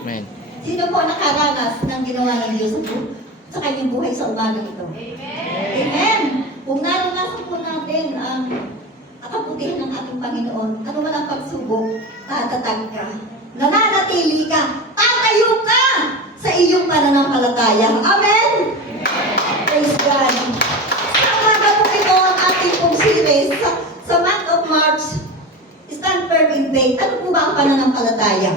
Amen. Sino po nakaranas ng ginawa ng Diyos sa kanyang buhay sa umagang ito? Amen! Amen! Kung naranasan po natin ang kabutihan ng ating Panginoon, ano man ang pagsubok, tatatag ka, nananatili ka, tatayo ka sa iyong pananampalataya. Amen! Praise God! Sa umaga po ito ang ating pong series sa month of March, Stand Firm in Faith. Ano po ba ang pananampalataya?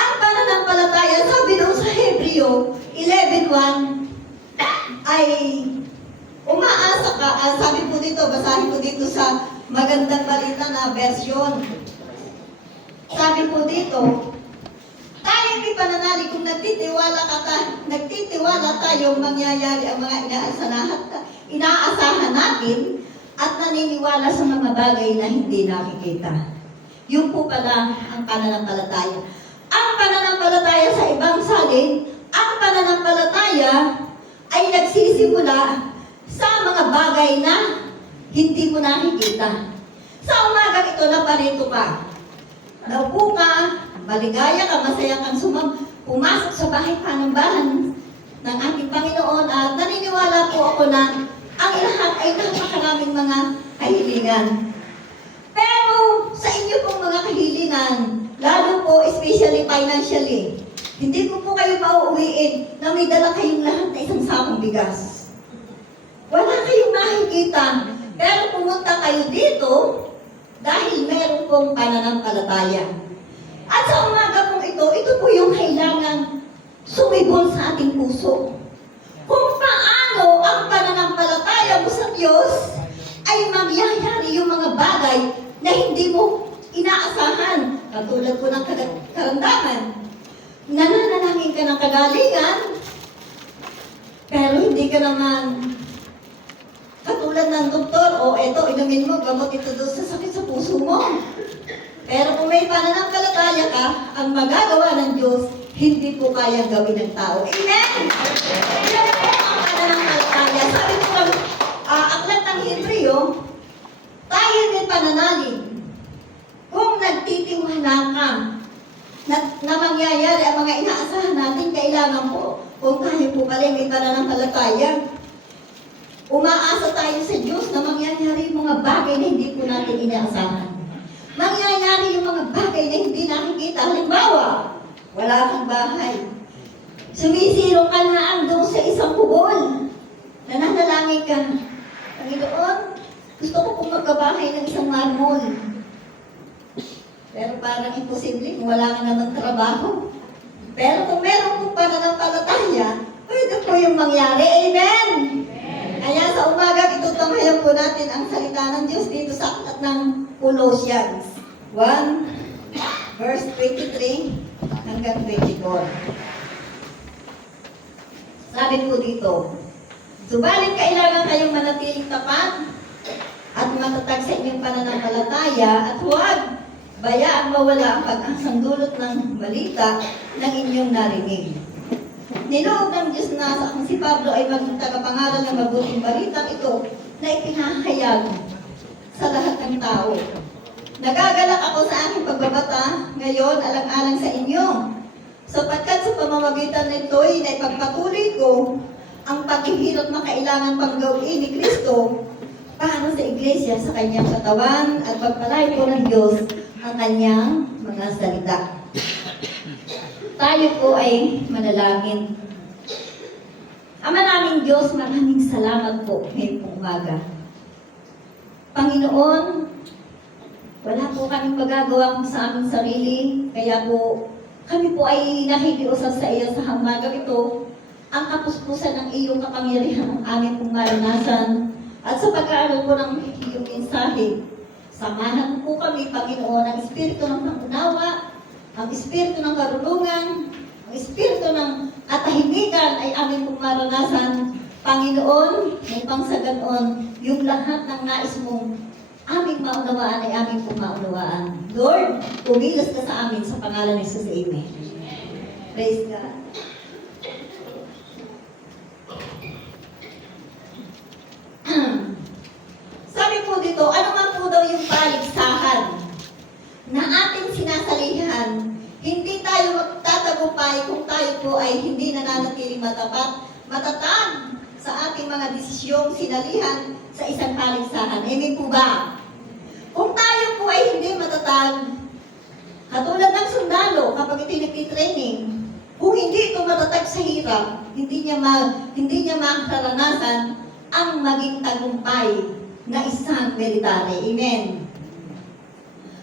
Ang pananampalataya, sabi doon sa Hebreo 11:1, ay umaasa ka, sabi po dito, basahin ko dito sa Magandang Balita na version. Sabi po dito, tayo may pananalig kung nagtitiwala tayong mangyayari ang mga inaasahan natin at naniniwala sa mga bagay na hindi nakikita. Yun po pala ang pananampalataya. Ang pananampalataya sa ibang salin, ang pananampalataya ay nagsisimula sa mga bagay na hindi mo nakikita. Sa umagang ito na parito ka. Naupo ka, maligaya ka, masaya kang pumasok sa bahay panambahan ng ating Panginoon at naniniwala po ako na ang lahat ay napakaraming mga kahilingan. Pero sa inyo pong mga kahilingan, lalo po especially financially, hindi ko po kayo pauuwiin na may dala kayong lahat na isang sakong bigas. Wala kayong nakikita, pero pumunta kayo dito dahil meron pong pananampalataya. At sa umaga pong ito po yung kailangan sumibol sa ating puso. Kung paano ang pananampalataya mo sa Diyos ay magyayari yung mga bagay na hindi mo inaasahan. Katulad po ng karamdaman. Nananalangin ka ng kagalingan, pero hindi ka naman katulad ng doktor, o eto, inumin mo, gamot ito doon sa sakit sa puso mo. Pero kung may pananampalataya ka, ang magagawa ng Diyos, hindi po kayang gawin ng tao. Amen! Yan po ang pananampalataya. Sabi po ang aklat ng Hebreo, tayo din pananalig. Kung nagtitiwala ka na mangyayari ang mga inaasahan natin, kailangan po, kung tayo po pala may pananampalataya, umaasa tayo sa Diyos na mangyayari yung mga bagay na hindi po natin inaasahan. Mangyayari yung mga bagay na hindi nakikita. Halimbawa, wala kang bahay. Sumisiro ka na doon sa isang kubol. Nananalangin ka. Panginoon, gusto ko pong magkabahay ng isang marmol. Pero parang imposible kung wala ka naman trabaho. Pero kung meron pong pananampalataya, pwede po yung mangyari. Amen! Kaya sa umaga, itutunghayan po natin ang salita ng Diyos dito sa aklat ng Colossians 1, verse 23 hanggang 24. Sabi po dito, subalit kailangan kayong manatiling tapat at matatag sa inyong pananampalataya at huwag bayaang mawala ang pag-asang dulot ng balita ng inyong narinig. Niloob ng Diyos na si Pablo ay maging tagapangaral ng mabuting balitang ito na ipinahayag sa lahat ng tao. Nagagalak ako sa aking pagbabata ngayon alang-alang sa inyo, sapagkat sa pamamagitan nito'y na ipagpatuloy ko ang paghihirap na kailangan pang gawin ni Kristo para sa Iglesia sa kanyang katawan at pagpalay po ng Diyos ang kanyang mga salita. Tayo po ay manalangin. Ama naming Diyos, maraming salamat po ngayong umaga. Panginoon, wala po kaming magagawa sa aming sarili, kaya po kami po ay nakikiusap sa iyo sa hamagang ito, ang kapuspusan ng iyong kapangyarihan ang aming pong maranasan at sa pag-aaral po ng iyong mensahe. Samahan po kami, Panginoon, ang espiritu ng pangunawa, ang espiritu ng karunungan, ang espiritu ng katahimikan ay aming pong maranasan. Panginoon, upang sa ganon, yung lahat ng nais mong aming maunawaan ay aming pong maunawaan. Lord, kumilos ka sa amin sa pangalan ni Jesus. Amen. Praise God. Sabi po dito, ano man po daw yung paligsahan na ating sinasalihan, hindi tayo tagumpay kung tayo po ay hindi nananatiling matatag sa ating mga desisyong sinalihan sa isang paligsahan. Amen po ba? Kung tayo po ay hindi matatag, katulad ng sundalo kapag ito'y nagtitraining, kung hindi ito matatag sa hirap, hindi niya makaranasan ang maging tagumpay na isang military. Amen.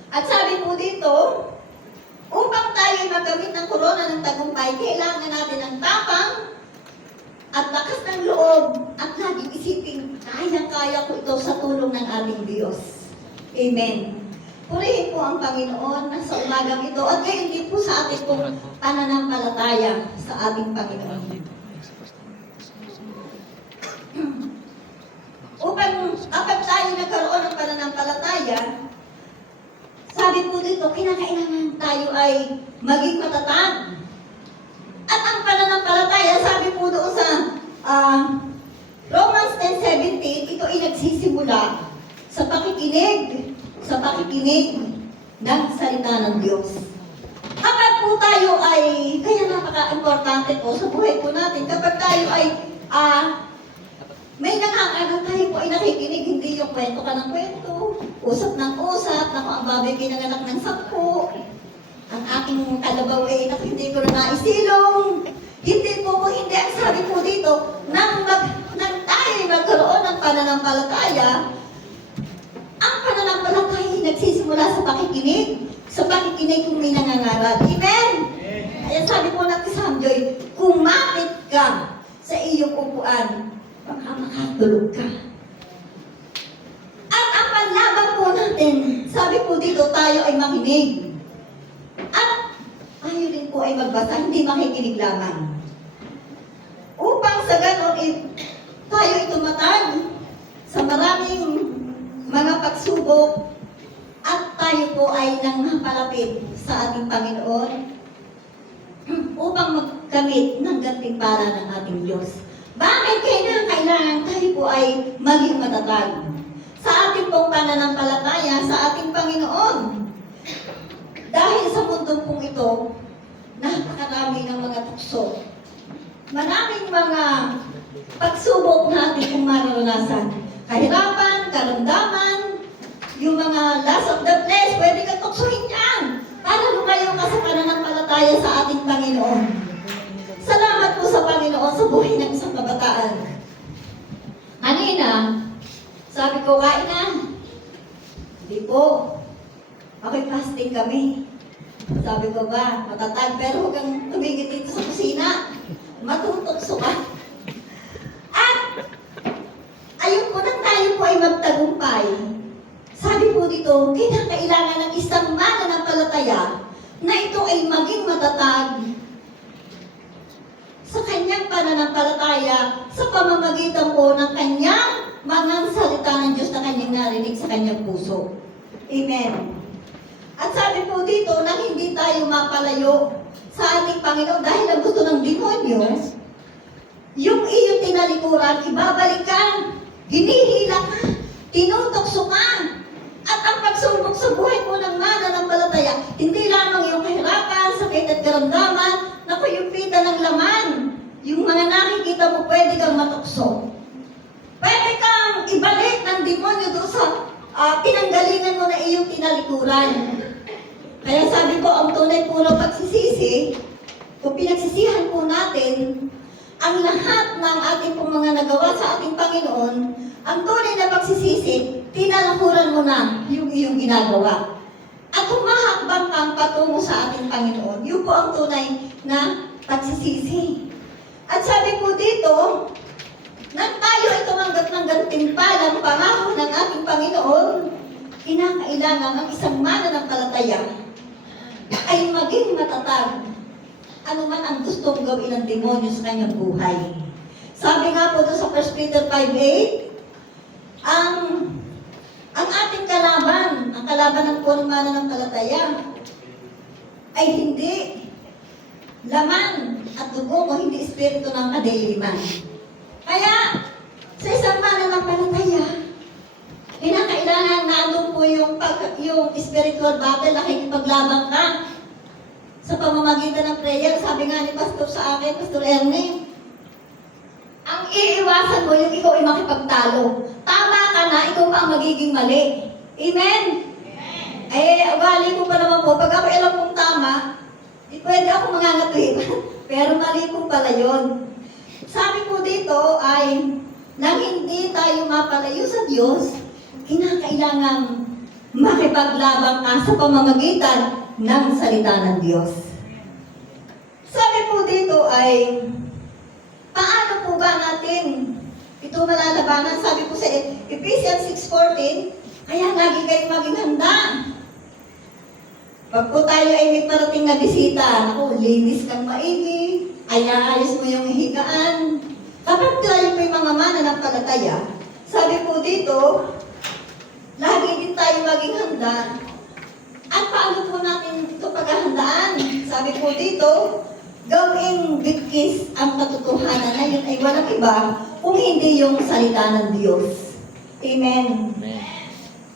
At sabi po dito, upang tayo magamit ng korona ng tagumpay, kailangan natin ang tapang at lakas ng loob at laging isipin, kayang-kaya ko ito sa tulong ng ating Diyos. Amen. Purihin po ang Panginoon sa umagang ito at gayon din po sa ating pong pananampalataya sa ating Panginoon. Upang kapag tayo nagkaroon ng pananampalataya, sabi po dito, kinakailangan tayo ay maging matatag. At ang pananampalataya, sabi po doon sa Romans 10:17, ito ay nagsisimula sa pakikinig ng salita ng Diyos. Kapag po tayo ay, kaya napaka-importante po sa buhay po natin, kapag tayo ay may nangangaral, tayo po ay nakikinig, hindi yung kwento ka ng kwento, usap ng usap, na kung ang babay pinanganak ng 10, ang aking kalabaw ay hindi ko na naisilong. Hindi po, hindi. Ang sabi po dito, nang tayo magkaroon ng pananampalataya, ang pananampalataya ay nagsisimula sa pakikinig kung may nangangaral. Amen? Kaya sabi po natin sa Samjoy, kumapit ka sa iyong upuan, baka makatulog ka. At ang panlaban po natin, sabi po dito, tayo ay makinig. At tayo din po ay magbasa, hindi makikinig lamang. Upang sa ganon, tayo ay tumatag sa maraming mga pagsubok at tayo po ay nangapalapit sa ating Panginoon upang magkamit ng gantimpala ng ating Diyos. Bakit kailangan tayo po ay maging matatag sa ating pong pananampalataya sa ating Panginoon? Dahil sa mundo pong ito, napakarami ng mga tukso. Maraming mga pagsubok na ating pong mararanasan. Kahirapan, karamdaman, yung mga loss of the flesh, pwede ka tuksohin yan para lumayo ka sa pananampalataya sa ating Panginoon. Salamat po sa Panginoon sa buhay ng isang kabataan. Kanina, sabi ko, kain na. Hindi po. Okay, fasting kami. Sabi ko ba, matatag, pero huwag kang tumigit dito sa kusina. Matutokso ka. At, ayun po nang tayo po ay magtagumpay. Sabi po dito, kailangan ng isang mananampalataya na ito ay maging matatag sa kanyang pananampalataya sa pamamagitan po ng kanyang mga salita ng Diyos na kanyang narinig sa kanyang puso. Amen. At sabi po dito na hindi tayo mapalayo sa ating Panginoon dahil ang gusto ng demonyo, yung iyong tinalikuran, ibabalik ka, hinihila ka, tinutokso ka. At ang pagsubok sa buhay po ng mananampalataya, hindi lamang yung kahirapan, sakit at karamdaman, na yung pita ng laman, yung mga nakikita mo, pwede kang matukso. Pwede kang ibalik ng demonyo doon sa pinanggalingan mo na iyong tinalikuran. Kaya sabi ko, ang tunay po ng pagsisisi, kung pinagsisihan po natin, ang lahat ng ating pong mga nagawa sa ating Panginoon, ang tunay na pagsisisi, tinalakuran mo na yung iyong ginagawa. At humahakbang kang patungo sa ating Panginoon. Yun po ang tunay na pagsisisi. At sabi po dito, nang tayo ay tumanggap ng gantimpalang pangako ng ating Panginoon, kinakailangan ang isang mananampalataya ay maging matatag. Ano man ang gustong gawin ng demonyo sa kanyang buhay. Sabi nga po doon sa 1 Peter 5:8, ang ating kalaban, ang kalaban ng punong mananampalataya, ay hindi laman at dugo mo, hindi espiritu ng kadiliman. Kaya, sa isang mananampalataya, kinakailangan na andun po yung spiritual battle na paglabang ka sa pamamagitan ng prayer. Sabi nga ni Pastor sa akin, Pastor Erne, ang iiwasan mo yung ikaw ay makipagtalo. Tama ka na, ikaw pa ang magiging mali. Amen? Eh, ugali ko pa naman po, pag ako alam kong tama, di pwede ako mangangatuhipan. Pero mali po pala yun. Sabi po dito ay, nang hindi tayo mapalayo sa Diyos, kinakailangang makipaglabang ka sa pamamagitan ng salita ng Diyos. Sabi po dito ay, paano po ba natin ito malalabanan? Sabi po sa Ephesians 6:14, kaya lagi kayong maging handa. Pag po tayo ay may parating na bisita, naku, linis kang maigi, ayos mo yung higaan. Kapag tayo po yung mga mananampalataya, sabi po dito, lagi din tayo maging handa. At paano po natin ito paghahandaan? Sabi po dito, gawing bigkis ang katotohanan na yun ay walang iba kung hindi yung salita ng Diyos. Amen.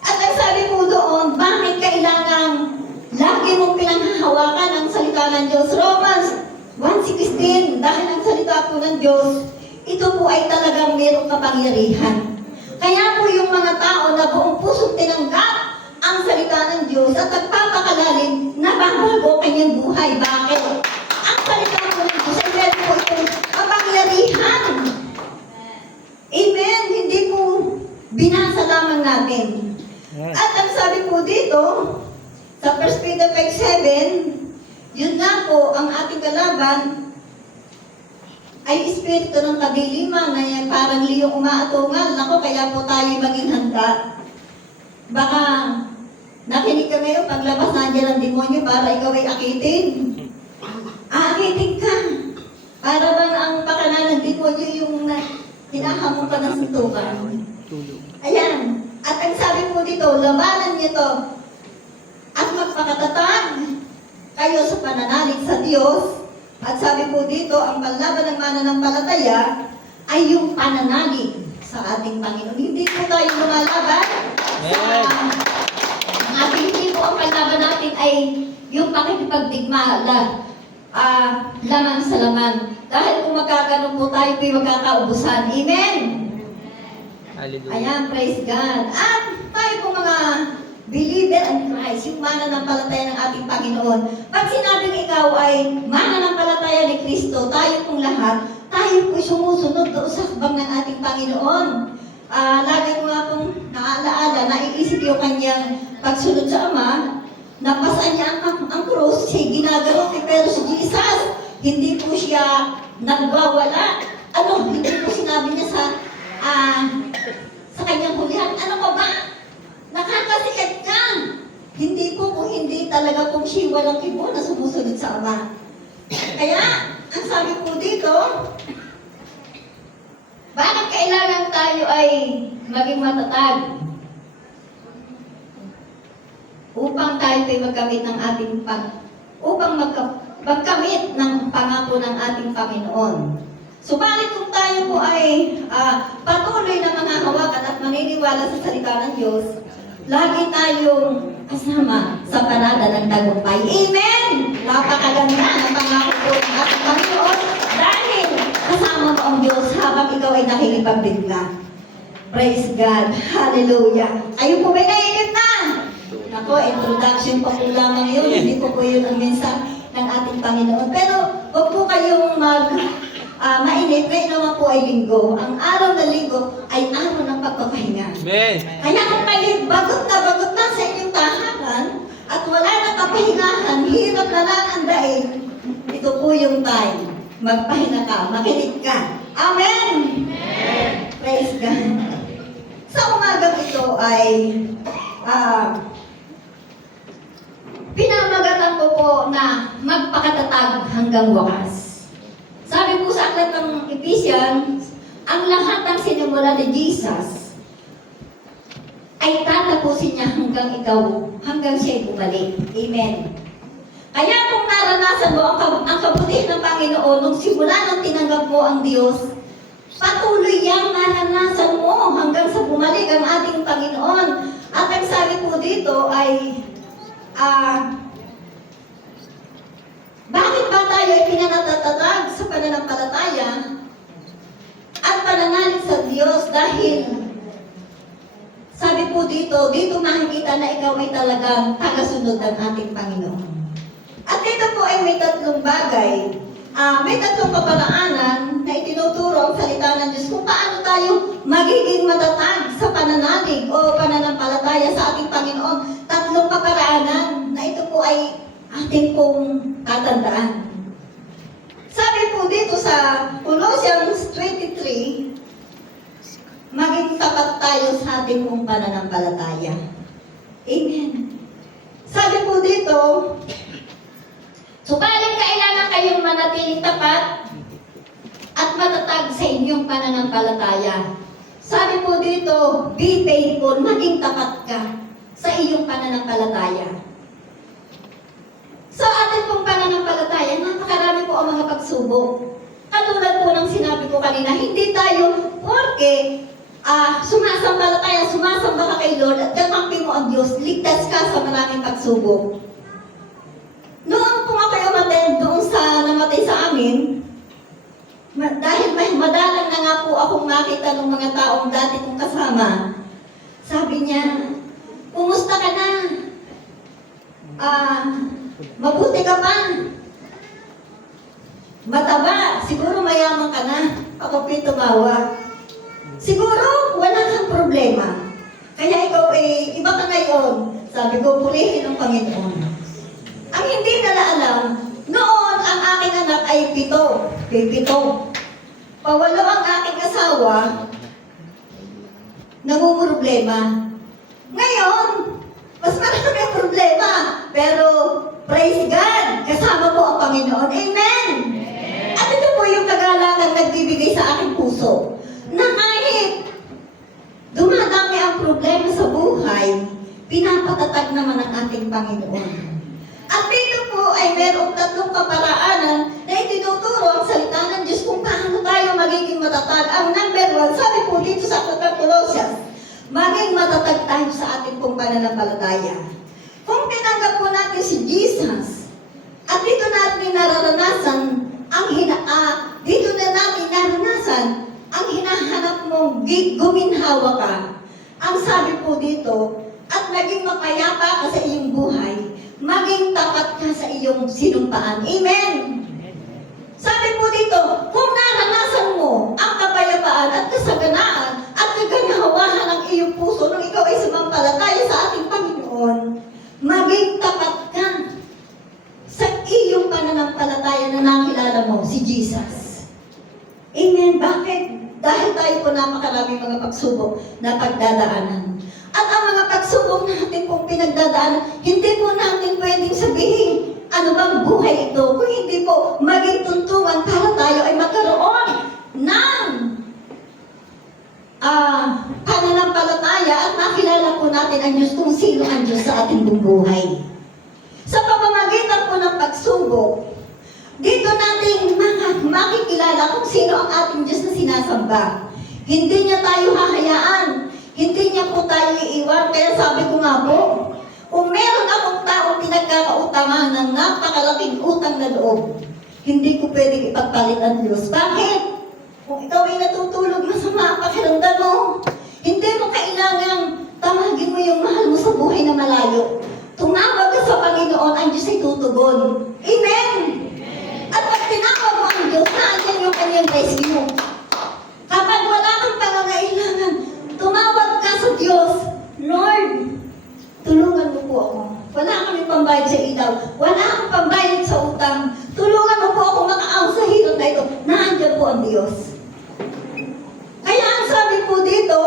At ang sabi po doon, bakit kailangang lagi mong pinanghahawakan ang salita ng Diyos? Romans 1:16, dahil ang salita po ng Diyos, ito po ay talagang mayroong kapangyarihan. Kaya po yung mga tao na buong pusong tinanggap ang salita ng Diyos at nagpapakalalim, nababago kanyang buhay. Bakit? Ang salita po ng Diyos ay meron po itong kapangyarihan. Amen. Hindi po binasa lamang natin. At ang sabi po dito, sa 1 Peter 5:7, yun nga po ang ating kalaban ay espiritu ng kadiliman na yan, parang liyong umaatungal. Nako, kaya po tayo maging handa. Baka nakinig ka ngayon, paglabas nandiyan ang demonyo para ikaw ay akitin. Aakitin ka. Para bang ang pakanan ng demonyo yung hinahamon ka ng suntukan. Ayan. At ang sabi po dito, labanan niyo to at magpakatatag kayo sa pananalig sa Diyos. At sabi po dito, ang panlaban ng mananampalataya ay yung pananalig sa ating Panginoon. Hindi po tayo lumalaban hindi po ang panlaban natin ay yung pakikipagdigma laman sa laman. Dahil kung magkaganon po tayo, magkakaubusan. Amen? Hallelujah. Ayan, praise God. At tayo po mga believer in Christ, yung mananampalataya ng ating Panginoon. Pag sinabing ikaw ay mananampalataya ni Kristo, tayo pong lahat, tayo po sumusunod doon sa hakbang ng ating Panginoon. Lagi ko nga pong naaalaala, naiisip yung kanyang pagsunod sa Ama, napasaan niya ang krus, siya ginagawa pero si Jesus, hindi po siya nagwawala. Hindi po sinabi niya sa kanyang hulihan, ano ka ba? Nakakasikat ka. Hindi po kung hindi talaga pong siya walang kibo na sumusunod sa Ama. Kaya, ang sabi po dito, bakit kailangan tayo ay maging matatag? Upang tayo ay magkamit ng ating magkamit ng pangako ng ating Panginoon. Subalit kung tayo po ay patuloy na manghahawakan at maniniwala sa salita ng Diyos, lagi tayong kasama sa parada ng tagumpay. Amen! Napakaganda ng pangako po ng ating Panginoon dahil kasama mo ang Diyos habang ikaw ay nakikipagdigma. Praise God! Hallelujah! Kayo po ba'y naiinip na? Nako, introduction pa po lamang yun. Hindi po yun ang mensahe ng ating Panginoon. Pero huwag po kayong mainit. Ngayon naman po ay linggo. Ang araw na linggo ay araw ng pagpapahinga. Amen. Kaya kung kayo bagot na sa inyong tahanan at wala na kapahingahan, hirap na lang andain, ito po yung time. Magpahinga ka, makinig ka. Amen! Amen! Praise God. Sa umagang ito ay pinamagatan ko po na magpakatatag hanggang wakas. Sabi po sa aklat ng Ephesians, ang lahat ng sinimula ni Jesus ay tatapusin niya hanggang siya'y bumalik. Amen. Kaya kung naranasan mo ang kabutihan ng Panginoon nung simula nang tinanggap mo ang Diyos, patuloy yang naranasan mo hanggang sa bumalik ang ating Panginoon. At ang sabi po dito ay Bakit ba tayo ay pinanatatag sa pananampalataya at pananalig sa Diyos? Dahil sabi po dito makikita na ikaw ay talagang tagasunod ng ating Panginoon. At dito po ay may tatlong bagay. May tatlong kaparaanan na itinuturo ang salita ng Diyos kung paano tayo magiging matatag sa pananalig o pananampalataya sa ating Panginoon. Tatlong kaparaanan na ito po ay ating pong tatandaan. Sabi po dito sa Colossians 23, maging tapat tayo sa ating pong pananampalataya. Amen. Sabi po dito, subalit kailangan kayong manatiling tapat at matatag sa inyong pananampalataya. Sabi po dito, be faithful, maging tapat ka sa iyong pananampalataya. Sa ating pong pananampalataya, napakarami po ang mga pagsubok. Katulad po ng sinabi ko kanina, hindi tayo porque sumasamba ka kay Lord at gakampi mo ang Diyos, ligtas ka sa maraming pagsubok. Noon po ako umattend doon sa namatay sa amin, dahil madalang na nga po akong makita ng mga taong dati kong kasama, sabi niya, kumusta ka na? Mabuti ka pa. Mataba, siguro mayaman ka na. Ako po tumawa. Siguro wala kang problema. Kaya ikaw iba ka ngayon. Sabi ko, purihin ang Panginoon. Ang hindi nila alam, noon ang aking anak ay 7. Pawalo ang aking asawa, namumroblema. Ngayon, mas marami ang problema. Pero, praise God, kasama po ang Panginoon. Amen! At ito po yung kagalakan nagbibigay sa aking puso. Na kahit dumadami ang problema sa buhay, pinapatatag naman ang ating Panginoon. At dito po ay merong tatlong kaparaanan na itinuturo ang salita ng Diyos kung paano tayo magiging matatag. Ang number 1, sabi po dito sa Colossians, maging matatag tayo sa ating pong pananampalataya. Kung tinanggap po natin si Jesus, at dito natin nararanasan ang hinahanap mong guminhawa ka. Ang sabi po dito, at naging mapayapa ka sa iyong buhay, maging tapat ka sa iyong sinumpaan. Amen! Sabi po dito, kung naranasan mo ang kapayapaan at kasaganaan at kaganhawahan ng iyong puso nung ikaw ay sumampalataya sa ating Panginoon, maging tapat ka sa iyong pananampalataya na nakilala mo, si Jesus. Amen. Bakit? Dahil tayo po napakaraming mga pagsubok na pagdadaanan. At ang mga pagsubok natin pong pinagdadaanan, hindi po natin pwedeng sabihin, ano bang buhay ito? Kung hindi po maging tuntungan para tayo ay magkaroon ng pananampalataya at makilala po natin ang Diyos kung sino ang Diyos sa ating buhay. Sa pamamagitan po ng pagsubok, dito natin makikilala kung sino ang ating Diyos na sinasamba. Hindi niya tayo hahayaan. Hindi niya po tayo iiwan. Kaya sabi ko nga po, kung meron akong taong pinagkakautangan ng napakalaking utang na loob, hindi ko pwedeng ipagpalit ang Diyos. Bakit? Kung ikaw ay natutulog masama pakiramdam mo, hindi mo kailangang tamagin mo yung mahal mo sa buhay na malayo. Tumawag ka sa Panginoon, ang Diyos ay tutugon. Amen! At pag tinawag mo ang Diyos, naandyan yung kanyang rescue. Kapag wala kang pangangailangan, tumawag ka sa Diyos, Lord, tulungan mo po ako. Wala kami pambayad sa ilaw. Wala akong pambayad sa utang. Tulungan mo po ako makaahon sa hirap na ito. Naandyan po ang Diyos. Kaya ang sabi po dito,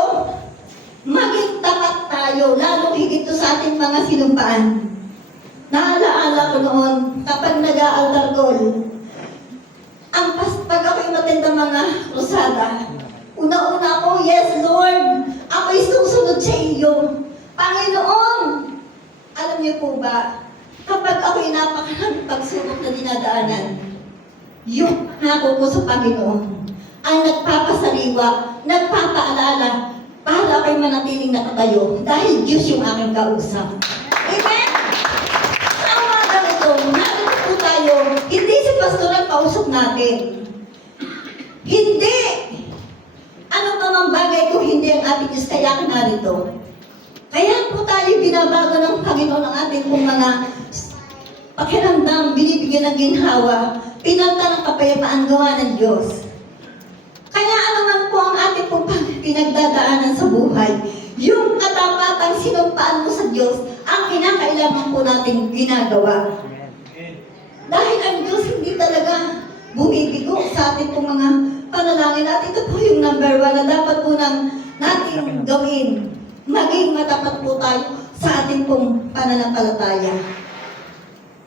maging tapat tayo, lalong higit to sa ating mga sinumpaan. Naalaala ko noon, kapag nag-aaltar call, pag ako'y matenda mga krusada, una-una ko, yes Lord, ako'y susunod sa iyo. Panginoon, alam niyo po ba, kapag ako'y napakaraming pagsubok na dinadaanan, yung pangako ko sa Panginoon ay nagpapasaliwa, nagpapaalala, para ako'y manatiling nakatayo dahil Diyos yung aking kausap. Amen? Sa umagang ito, narito po tayo hindi si pastor ang kausap natin. Hindi! Ano pa mang bagay kung hindi ang ating Diyos, kaya ka narito. Kaya po tayo binabago ng Panginoon ang ating pong mga pakiramdam, binibigyan ng ginhawa, pinalta ng kapayapaan gawa ng Diyos. Kaya ano man po ang ating pong pinagdadaanan sa buhay, yung katapatang sinumpaan mo sa Diyos, ang kinakailangan po natin ginagawa. Dahil ang Diyos hindi talaga bumibigo sa ating pong mga panalangin. At ito po yung number 1 na dapat po natin gawin. Maging matapat po tayo sa ating pong pananampalataya.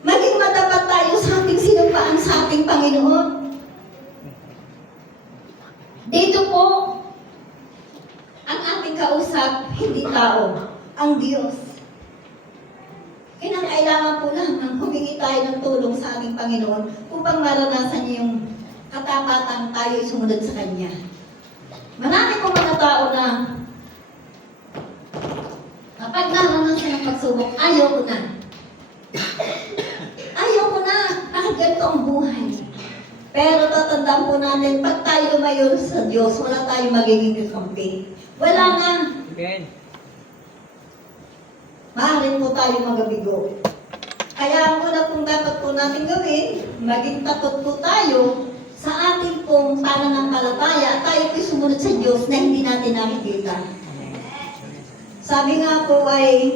Maging matapat tayo sa ating sinumpaan sa ating Panginoon. Dito po, ang ating kausap, hindi tao, ang Diyos. Kinakailangan po lamang humingi tayo ng tulong sa ating Panginoon upang maranasan niya yung katapatan tayo sumunod sa Kanya. Marami pong mga tao na kapag naranasan ng pagsubok, ayaw ko na. Ayaw ko na. Bakit ganito ang buhay? Pero tatandaan po natin, pag tayo lumayo sa Diyos, wala tayong magiging kakampi. Wala na. Amen. Maaaring po tayo magabigo. Kaya ang una pong dapat po natin gawin, maging takot po tayo sa ating pong pananampalataya at tayo po'y sumunod sa Diyos na hindi natin nakikita. Sabi nga po ay,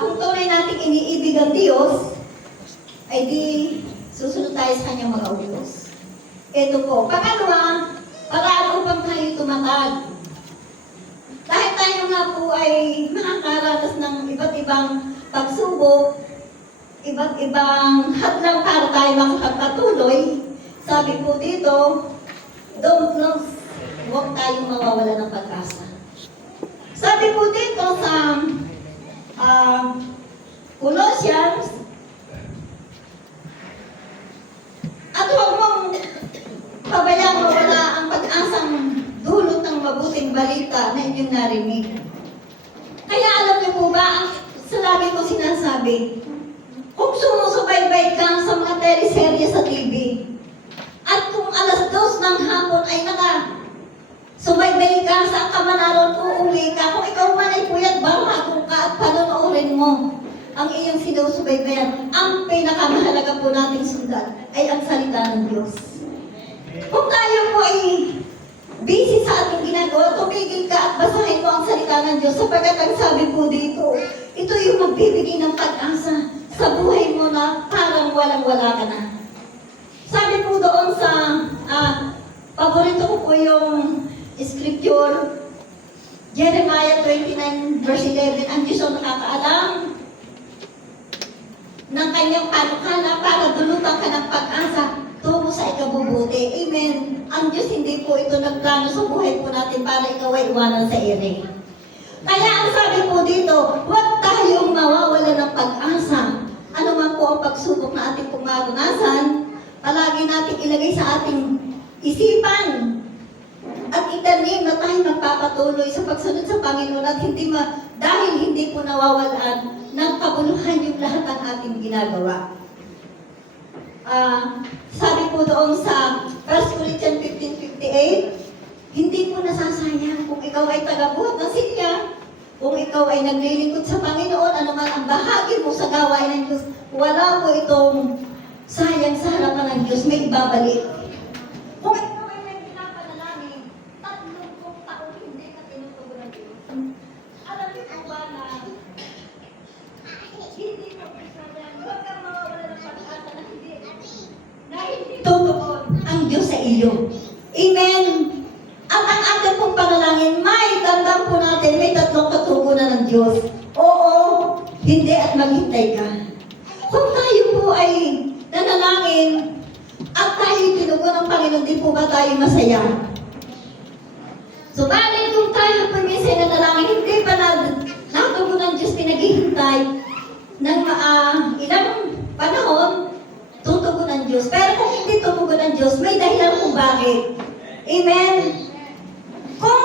kung tunay nating iniibig ang Diyos, ay di susunod tayo sa Kanyang mga utos. Ito po. Pangalawa, paraan upang tayo tumatag. Dahil tayo nga po ay makakaranas ng iba't ibang pagsubok, iba't ibang hadlang para tayo makakapatuloy. Sabi po dito, don't lose, huwag tayong mawawala ng pag-asa. Sabi po dito sa Colossians, at huwag mong pabayaan mawala ang pag-asang dulot ng mabuting balita na inyong narinig. Kaya alam niyo po ba, sa lagi ko sinasabi, kung sumusubaybay ka sa mga teleserye sa TV, at kung alas 2 ng hapon ay subaybay ka sa kamanaron, uuwi ka, kung ikaw man ay puyat, bago ka at panonoorin mo ang iyong sinusubaybayan, ang pinakamahalaga po nating sundan ay ang salita ng Diyos. Kung tayo po ay busy sa ating ginagawa, tumigil ka at basahin mo ang salita ng Diyos sapagkat ang sabi po dito, ito yung magbibigay ng pag-asa sa buhay mo na parang walang-wala ka na. Sabi po doon sa, paborito ko po yung scripture, Jeremiah 29 verse 11, ang Diyos ang nakakaalam ng kanyang panukala para dulutan ka ng pag-asa tungo sa ikabubuti. Amen. Ang Diyos hindi po ito nagplano sa buhay po natin para ikaw ay iwanan sa ere. Kaya ang sabi po dito, huwag tayong mawawala ng pag-asa. Ano man po ang pagsubok na ating pong maranasan, palagi natin ilagay sa ating isipan at itanim na tayo magpapatuloy sa pagsunod sa Panginoon at dahil hindi po nawawalan ng kabuluhan yung lahat ng ating ginagawa. Sabi po doon sa 1 Corinthians 15:58, hindi po nasasayang kung ikaw ay tagabuhat ng silya, kung ikaw ay naglilingkod sa Panginoon, ano man ang bahagi mo sa gawain ng Diyos, wala po itong sayang sa harapan ng Diyos, may ibabalik. Kung ikaw ay may pinapanalangin, 30 taon hindi ka tinutugon ng Diyos. Alam niyo po ba na hindi mo pisaryan, huwag kang mawawala ng pag-asa na hindi tutugon ang Diyos sa iyo. Amen. At ang ating pong panalangin, may tandaan po natin, may 3 katugunan ng Diyos. Oo, hindi at maghintay ka. Kung tayo po ay nanalangin at tayo tinugon ng Panginoon, di po ba tayo masaya? Subalit kung tayo po minsan nanalangin, hindi pa natugon ng Diyos, pinaghihintay ng ilang panahon, tutugon ng Diyos. Pero kung hindi tutugon ng Diyos, may dahilan kung bakit. Amen? Kung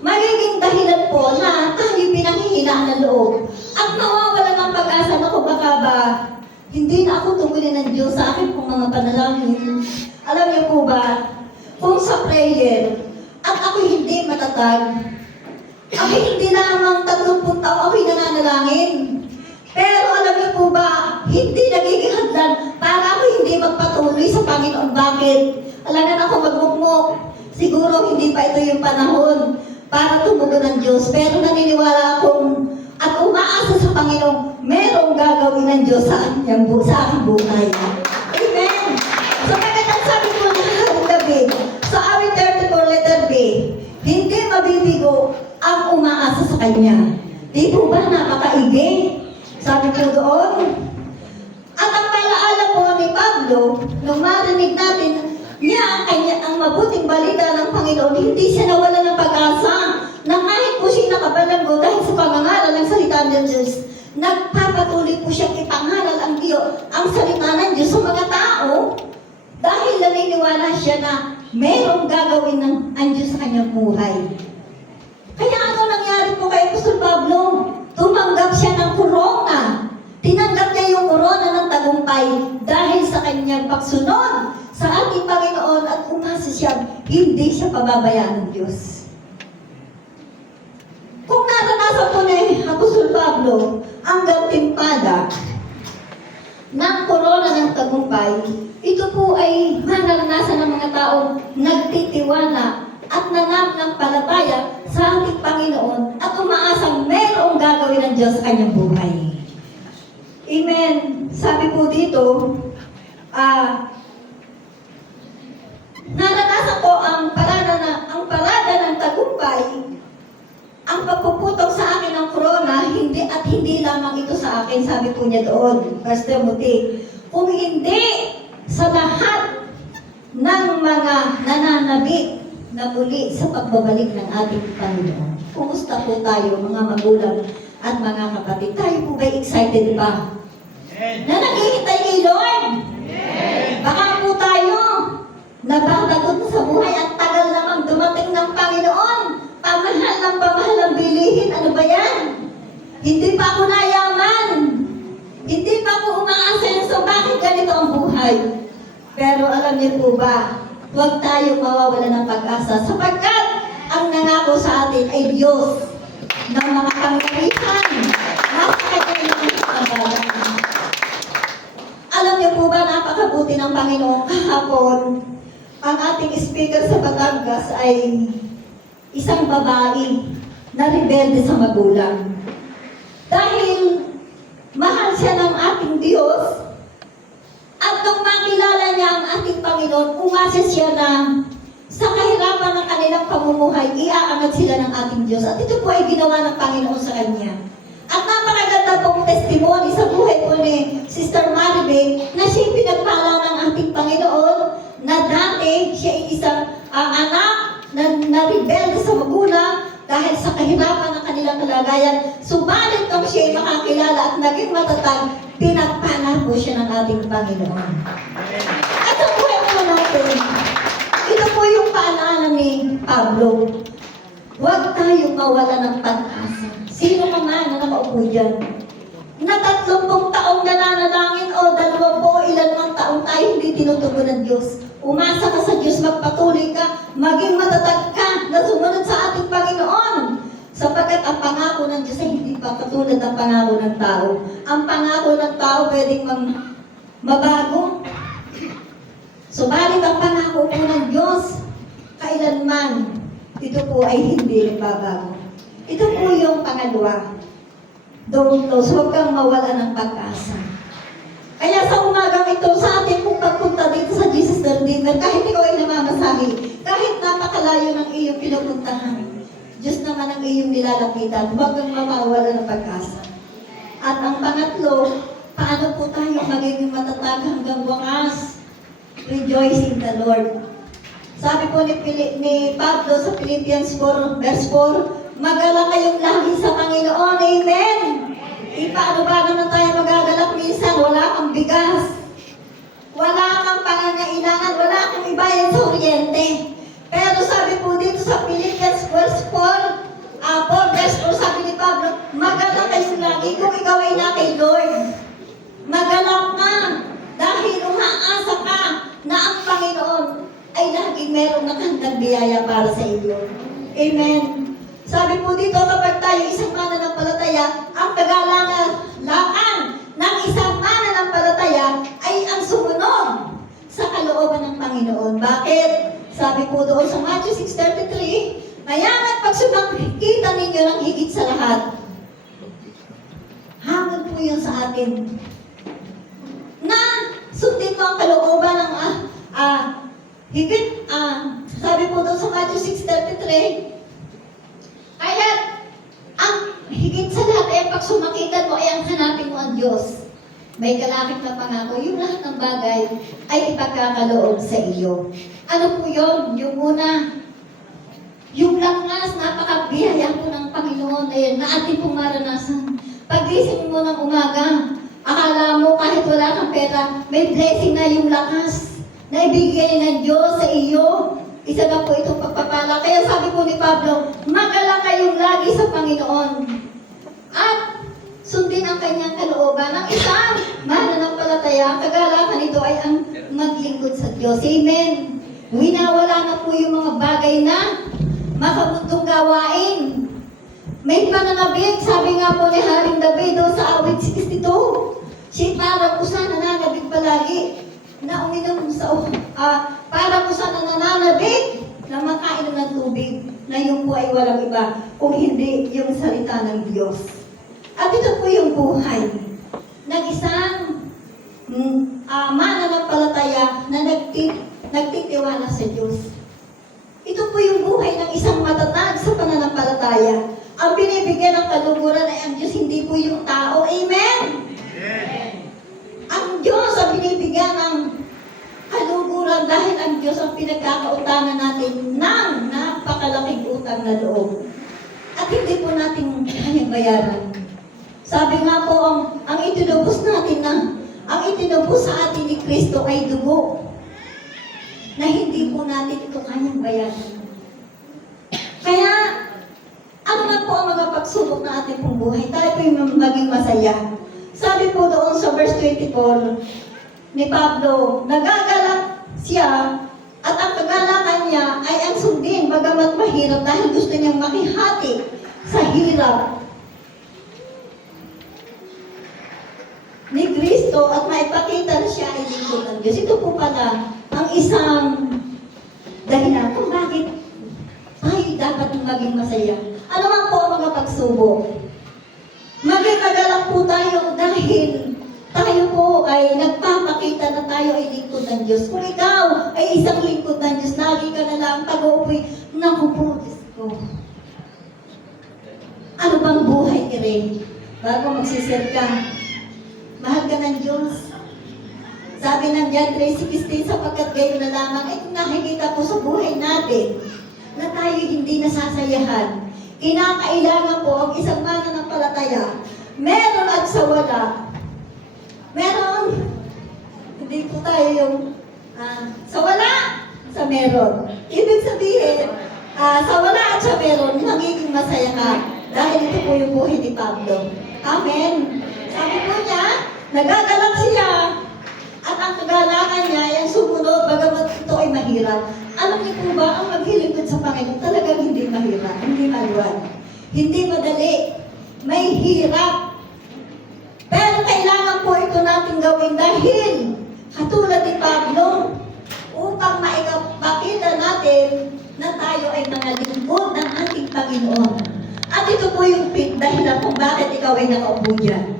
magiging dahilan po na tayo pinanghihinaan ng loob at mawawala ng pag-asa, naku baka ba Hindi na ako tumulin ng Diyos sa akin pong mga panalangin. Alam niyo po ba, kung sa prayer, at ako hindi matatag, ako hindi lamang 30 taon ako'y nananalangin. Pero alam niyo po ba, hindi nagiging hadlan para ako hindi magpatuloy sa Panginoon. Bakit? Alam na ako magmukmok. Siguro hindi pa ito yung panahon para tumugon ng Diyos. Pero naniniwala akong at umaasa sa Panginoon, merong gagawin ng Diyos sa aking buhay. Amen. So kaya ang sabi ko ng gabi, sa awit 34 letter B, hindi mabibigo ang umaasa sa Kanya. Di po ba napakaigi? Sabi ko doon. At ang palaala po ni Pablo, nung marinig natin niya ang mabuting balita ng Panginoon, hindi siya nawala ng pag-asa na kahit po siya nakabalanggo dahil sa pangangaral ng salita ng Diyos, nagpapatuloy po siyang ipangaral ang salita ng Diyos sa mga tao dahil naniniwala siya na merong gagawin ng ang Diyos sa kanyang buhay. Kaya ano nangyari po kay Apostol Pablo? Tumanggap siya ng korona. Tinanggap niya yung korona ng tagumpay dahil sa kanyang pagsunod sa ating Panginoon at umasa siya, hindi siya pababayaan ng Diyos. Kung naranasan po ni Apostol Pablo ang gantimpala ng korona ng tagumpay, ito po ay maranasan ng mga taong nagtitiwala at nananampalataya sa ating Panginoon at umaasang mayroong gagawin ng Diyos sa kanyang buhay. Amen. Sabi po dito, naranasan ko ang parada ng tagumpay, ang pagpuputok sa akin ng corona, hindi lamang ito sa akin, sabi po niya doon, 1 Timothy, kung hindi sa lahat ng mga nananabik na muli sa pagbabalik ng ating Panginoon. Kumusta po tayo, mga magulang at mga kapatid? Tayo po ba excited ba? Na naghihintay kay Lord? Baka po tayo nababagod na sa buhay at tagal namang dumating ng Panginoon. Pamahal ng pamahal ang bilihin. Ano ba yan? Hindi pa ako nayaman. Hindi pa ako umaasa sa bakit ganito ang buhay. Pero alam niyo po ba, huwag tayong mawawala ng pag-asa sapagkat ang nangako sa atin ay Diyos ng mga pangyarihan. Nasa kanya yung pagbabalan. Alam niyo po ba, napakabuti ng Panginoon kahapon. Ang ating speaker sa Batangas ay isang babae na rebelde sa magulang. Dahil mahal siya ng ating Diyos, at nung makilala niya ang ating Panginoon, umasa siya na sa kahirapan ng kanilang pamumuhay, iaangat sila ng ating Diyos. At ito po ay ginawa ng Panginoon sa kanya. At napakaganda pong testimony sa buhay po ni Sister Maribel na siya pinagpala ng ating Panginoon na dati siya ay isang anak na rebelde sa magulang dahil sa kahirapan ng kanilang kalagayan. Subalit nung siya ay makakilala at naging matatag, pinagpala po siya ng ating Panginoon. At ang buhay po natin, ito po yung paalala ni Pablo. Huwag tayong mawala ng pag-asa. Sino ka man na nakaupo dyan? Na 30 taong nananalangin o 20, ilan mang taong tayo hindi tinutugon ng Diyos. Umasa ka sa Diyos, magpatuloy ka, maging matatag ka na sumunod sa ating Panginoon. Sapagkat ang pangako ng Diyos ay hindi pa katulad ng pangako ng tao. Ang pangako ng tao pwedeng mabago. Subalit ang pangako po ng Diyos, kailanman, ito po ay hindi nagbabago. Ito po yung pangalawa. Don't lose, huwag kang mawala ng pag-asa. Kaya sa umagang ito, sa ating pong pagpunta dito sa Jesus the Redeemer, kahit ikaw ay namamasahi, kahit napakalayo ng iyong pinupuntahan, Diyos naman ang iyong nilalapitan, huwag kang mawawala ng pag-asa. At ang pangatlo, paano po tayo magiging matatag hanggang wakas? Rejoice in the Lord. Sabi po ni Pablo sa Philippians 4, verse 4, magala kayong lagi sa Panginoon. Amen! Paano ba naman tayo magagalak minsan? Wala kang bigas. Wala kang pangangailangan. Wala kang ibayad sa kuryente. Pero sabi po dito sa Philippians verse 4, verse 4, sabi ni Pablo, magala kayong lagi kung ikaw ay na kay Lord. Magalak ka ay laging merong nakahandang biyaya para sa iyo. Amen. Sabi po dito, kapag tayo isang mananampalataya, ang kagalangan ng isang mananampalataya ay ang sumunod sa kalooban ng Panginoon. Bakit? Sabi po doon sa Matthew 6:33, mayaman pag sumakita ninyo ng higit sa lahat. Hamon po yun sa atin. Na sundin mo ang kalooban ng higit, sabi po doon sa Matthew 6:33, kaya ang higit sa lahat ay pag sumakitan mo ay ang hanapin mo ang Diyos. May kalakip na pangako, yung lahat ng bagay ay ipagkakaloob sa iyo. Ano po yun? Yung una, yung lakas, napakabiyaya po ng Panginoon na ating pong maranasan. Pagising mo ng umaga, akala mo kahit wala kang pera, may blessing na yung lakas na ibigay ng Diyos sa iyo. Isa na po itong pagpapala. Kaya sabi po ni Pablo, mag-alala kayong lagi sa Panginoon. At sundin ang kanyang kalooban. Ang isang mananampalataya, kagalakan nito ay ang maglingkod sa Diyos. Amen. Winawala na po yung mga bagay na makamundong gawain. May pananabik, sabi nga po ni Haring David sa awit 62. Siya parang usa nananabik palagi na uminom sa parang usa nananabik na makainom ng tubig na yung po ay walang iba kung hindi yung salita ng Diyos. At ito po yung buhay ng isang mananampalataya na nagtitiwala sa Diyos. Ito po yung buhay ng isang matatag sa pananampalataya. Ang binibigyan ng kaluguran ay ang Diyos, hindi po yung tao. Amen? Amen. Ang Diyos ang binibigyan ng kaluguran dahil ang Diyos ang pinagkakautangan natin ng napakalaking utang na loob. At hindi po natin kayang bayaran. Sabi nga po, ang itinubos natin ang itinubos sa atin ni Kristo ay dugo na hindi po natin ito kayang bayaran. Kaya, ano man po ang mga pagsubok na ating pong buhay, tayo po yung maging masaya. Sabi po doon sa verse 24 ni Pablo, nagagalak siya at ang kagalakan niya ay ang sundin, bagamat mahirap dahil gusto niyang makihati sa hirap ni Kristo at maipakita na siya ay lingkod ng Diyos. Ito po pala ang isang dahilan kung bakit tayo dapat maging masaya. Ano man po ang mga pagsubok? Maging magalak po tayo dahil tayo po ay nagpapakita na tayo ay lingkod ng Diyos. Kung ikaw ay isang lingkod ng Diyos, lagi ka na lang pag-uuwi, naku po, Diyos ko. Ano bang buhay ni Ray? Bago magsisir ka, mahal ka ng Diyos. Sabi ng John 3:16, sapagkat gayon na lamang, ay nakikita po sa buhay natin na tayo hindi nasasayahan. Kinakailangan po ang isang mananampalataya, meron at sa wala. Meron, hindi po tayo yung sa wala, sa meron. Ibig sabihin, sa wala at sa meron, magiging masaya ka. Dahil ito po yung buhay ni Pablo. Amen. Sabi po niya, nagagalak siya at ang kagalakan niya ay ang sumunod, bagamat ito ay mahirap. Alam niyo po ba, ang maghilingkod sa Panginoon talagang hindi mahirap, hindi maluwag, hindi madali, may hirap. Pero kailangan po ito natin gawin dahil katulad ni Pablo, upang maipakita natin na tayo ay mga lingkod ng ating Panginoon. At ito po yung dahilan kung bakit ikaw ay nakaupo dyan.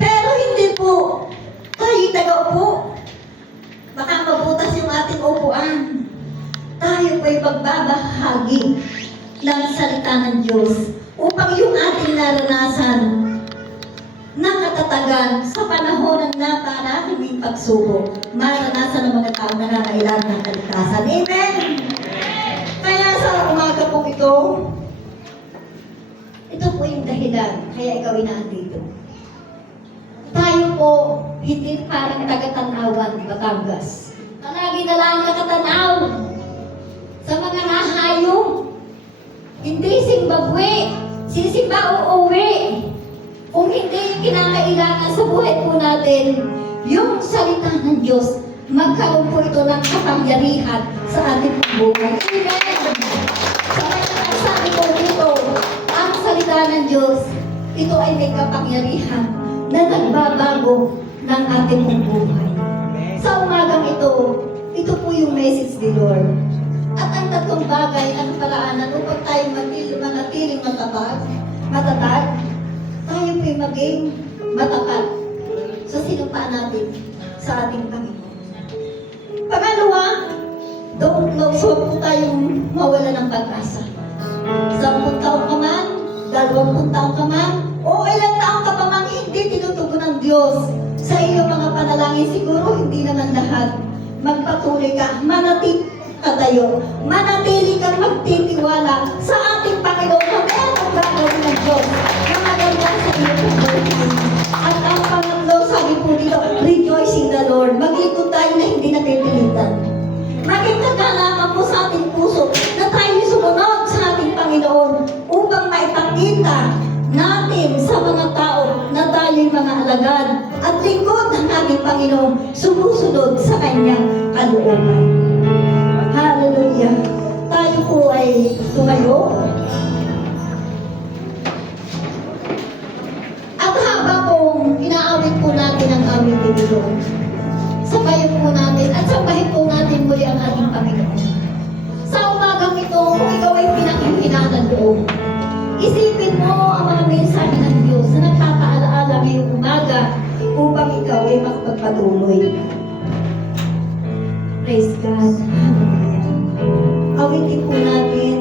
Pero hindi po tayo taga-upo. Baka mabutas yung ating upuan. Tayo po'y pagbabahagi ng salita ng Diyos upang yung ating naranasan na katatagan sa panahon ng napakaraming pagsubok, maranasan ng mga tao na nangangailangan ng kaligtasan. Amen! Kaya sa umaga po ito po yung dahilan, kaya ikaw inaandito. Tayo po, hindi parang taga-tanawan, Batangas. Palagi na lang nakatanaw sa mga nahayong. Hindi Zimbabwe, sisimba uuwi. Kung hindi yung kinakailangan sa buhay po natin, yung salita ng Diyos magkaroon po ito ng kapangyarihan sa ating buhay. Amen! Sabi ko dito, ang salita ng Diyos, ito ay may kapangyarihan na nagbabago ng ating buhay. Sa umagang ito po yung message ni Lord. At ang tatlong bagay ang paraanan upang tayo manatiling matatag, tayo po'y maging matapat sa sinupaan natin sa ating Panginoon. Pangalawa, huwag po tayong mawala ng pag-asa. 10 taon ka man, 20 taon ka man, o ilang taon ka pa man hindi tinutugon ng Diyos sa iyong mga panalangin, siguro hindi naman lahat. Magpatuloy ka, manatili ka tayo, manatili kang magtitiwala sa ating Panginoon na meron gagawin ng Diyos na maganda sa iyong buhay. At ang pangatlo, sabi po dito, rejoice in the Lord. Maglingkod tayo na hindi napipilitan. Maging kagalaman po sa ating puso na tayo sumunod sa ating Panginoon upang maipakita natin sa mga tao na tayo'y mga alagad at lingkod ng ating Panginoon sumusunod sa kanyang kalooban. Hallelujah! Tayo po ay tumayo. At habang pong inaawit po natin ang awit ni Lord, sabayan po natin at sabahin po natin muli ang ating Panginoon. Sa umagang ito, kung ikaw ay pinakinghinatan loob, isipin mo ang mga mensahe ng Diyos na nagpapaalaala ngayong umaga upang ikaw ay makapagpatuloy. Praise God. Awitin po natin.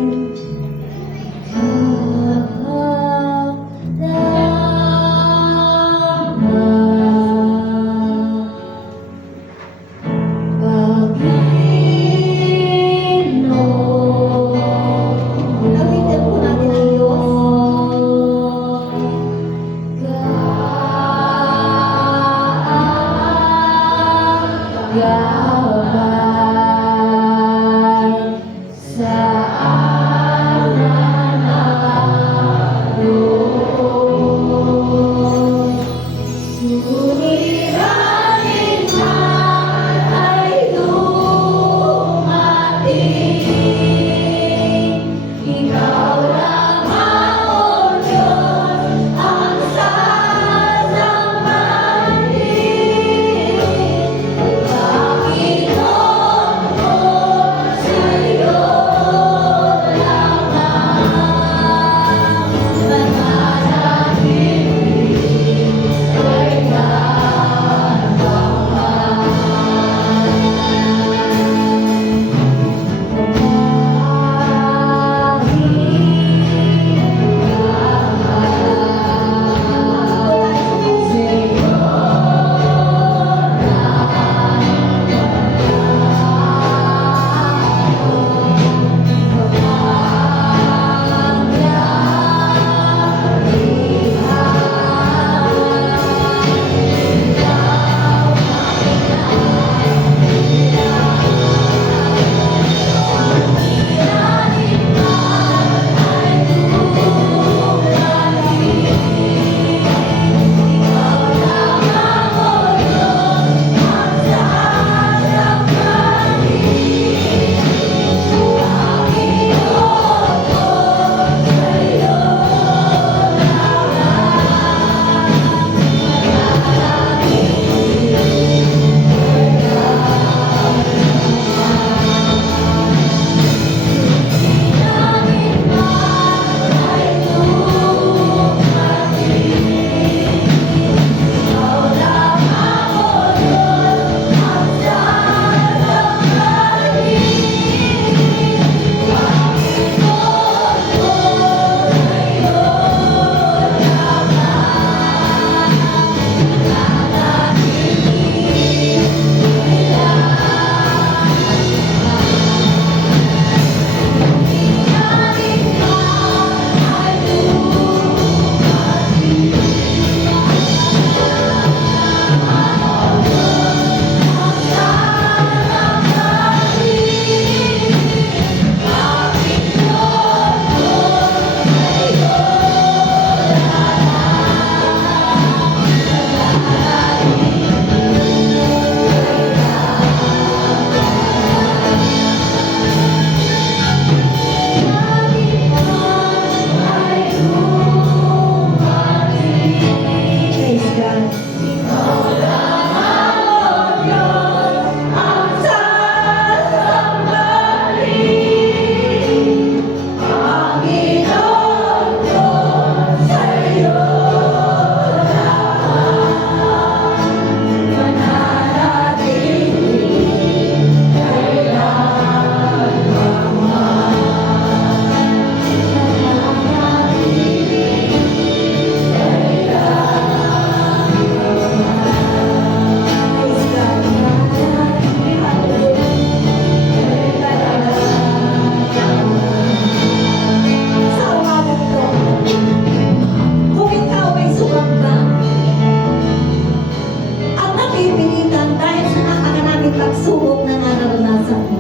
pagsubok na nararanasan mo.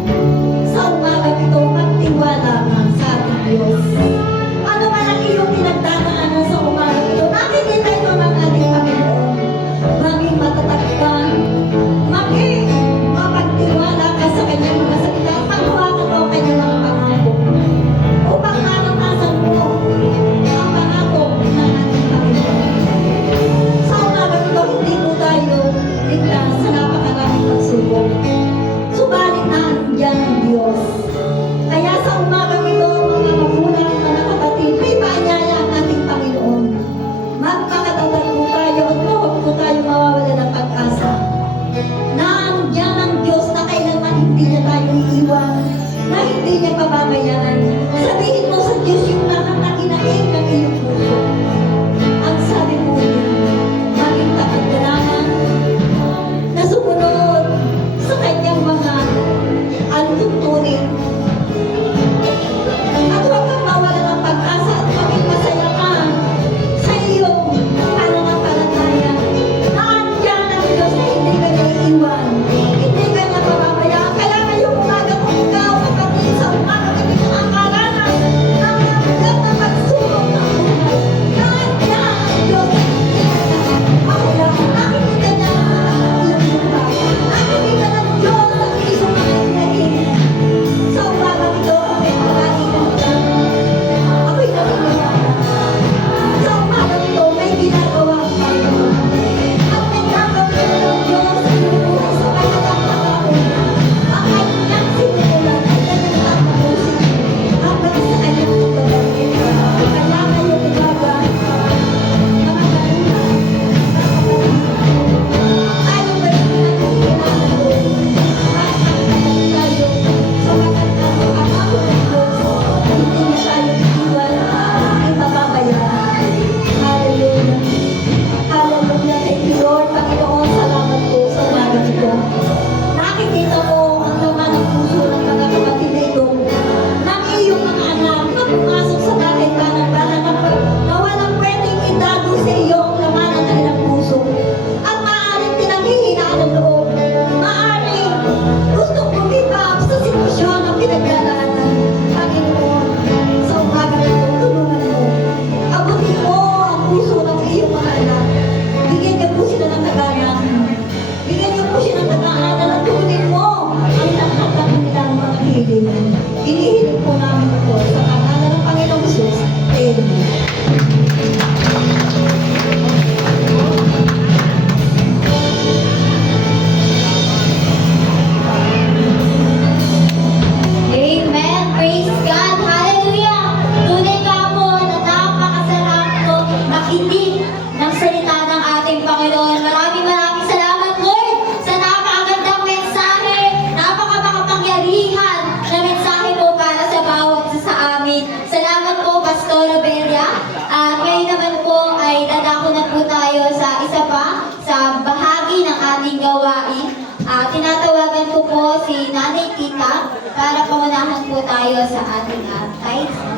Sa umaga ito, magtiwala ka sa ating Diyos. Ano man ang iyong pinagdadaanan sa umaga ito, nakikita ito ng ating Panginoon. Maging matatag ka, maging mapagtiwala ka sa kanyang mga salita, paghawakan mo ang kanyang mga pangako. Upang maranasan mo ang pangako ng ating Panginoon. Sa umaga ito, hindi po tayo ligtas sa napakaraming pagsubok. Subalit nandiyan ang Diyos. Kaya sa umaga ito, mga magulang, mga kapatid, may paanyaya ang ating Panginoon. Magpakatatag po tayo at huwag po tayo mawawala ng pag-asa. Nandiyan ang Diyos na kailanman hindi niya tayo iiwan, na hindi niya pababayaan. Sabihin mo sa Diyos yung lahat na kinain ng iyong puso. Ang sabi mo niya, maging tapat ka naman na sumunod sa kanyang mga tuntunin. At huwag kang mawala ng pag-asa at maging masaya ka sa iyong pananampalataya. Nandiyan ang Diyos na hindi ka niya iiwan, hindi ka niya pababayaan. Kaya ngayong umaga kung ikaw, kapatid, sa umaga ka din nakakaranas ng mabigat na pagsubok ng buhay. Nandiyan ang Diyos na hindi ka niya pababayaan. Nakikita niya ang iyong buhay. Nakikita ng Diyos ang iyong mga hinahin. Sa umaga ito, ako'y nakakinig ka. Ako'y naniniwala. Sa umaga ito, may ginagawa ang Panginoon. At may gagawin ng Diyos sa iyong buhay sa kanyang pangako. Ang kanyang sinimulan ay kanyang tatapusin hanggang sa kanyang pagbabalik. Kaya ngayong umaga, mga magulang, tayo ba'y pinagkikilala ko? Tayo sa magandang pangako ng Diyos, hindi niya tayo iiwan, hindi mababayaan. Hallelujah. Hallelujah. Thank you, Lord. Panginoon, salamat po sa umaga ito. Nakikita mo ang laman ng puso ng mga kapatid na ito, ng iyong mga anak na pumasok sa bahay na walang pwedeng itago sa iyo ang laman ng kanilang puso. At maaaring pinanghihinaan ng loob. Maaaring gustong bumibab sa sitwasyon ng pinagdadaanan. Panginoon, sa umaga ito, tulungan mo. Abutin mo ang puso ng iyong mga anak. Bigyan niyo po sila ng tagalan. Bigyan niyo po sila ng tagalan at tugunin mo ang lahat ng kanilang mga hiling. Inihiling po namin ito sa pangalan ng Panginoong Jesus. Amen. Amen. Praise God. Hallelujah. Tunay nga po na napakasarap po makinig ng salita ng ating Panginoon. Maraming salamat, Lord, sa napakagandang mensahe, napakamapangyarihan na mensahe po para sa bawat isa sa amin. Salamat po, Pastor Belia. At ngayon naman po ay dadako na po tayo sa isa pa sa bahagi ng ating gawain. Tinatawagan ko po si Nanay Tita para pangunahan po tayo sa ating tithes.